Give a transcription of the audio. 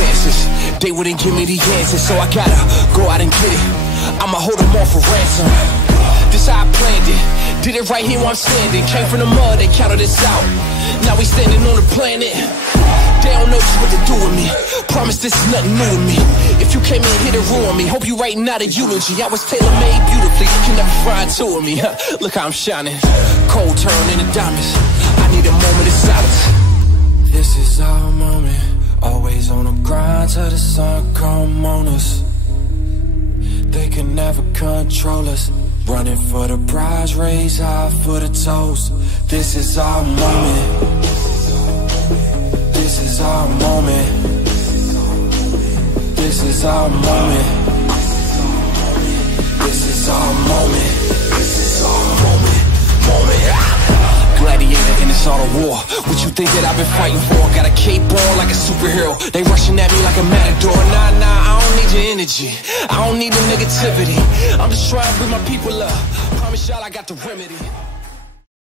chances. They wouldn't give me the answers, so I gotta go out and get it. I'ma hold them all for ransom. This how I planned it. Did it right here where I'm standing. Came from the mud, they counted us out. Now we standing on the planet. They don't know just what to do with me. Promise this is nothing new to me. If you came in here to ruin me, hope you writing out a eulogy. I was tailor-made beautifully, you can never find two of me. Look how I'm shining, cold turn into diamonds. I need a moment of silence. This is our moment, always on the grind till the sun come on us. They can never control us. Running for the prize, raise high for the toast. This is our moment. This is our moment. This is our moment. This is our moment. This is our moment. Gladiator in this art of war. What you think that I've been fighting for? Got a cape on like a superhero. They rushing at me like a matador. Nah, I don't need your energy. I don't need the negativity. I'm just trying to bring my people up. Promise y'all I got the remedy.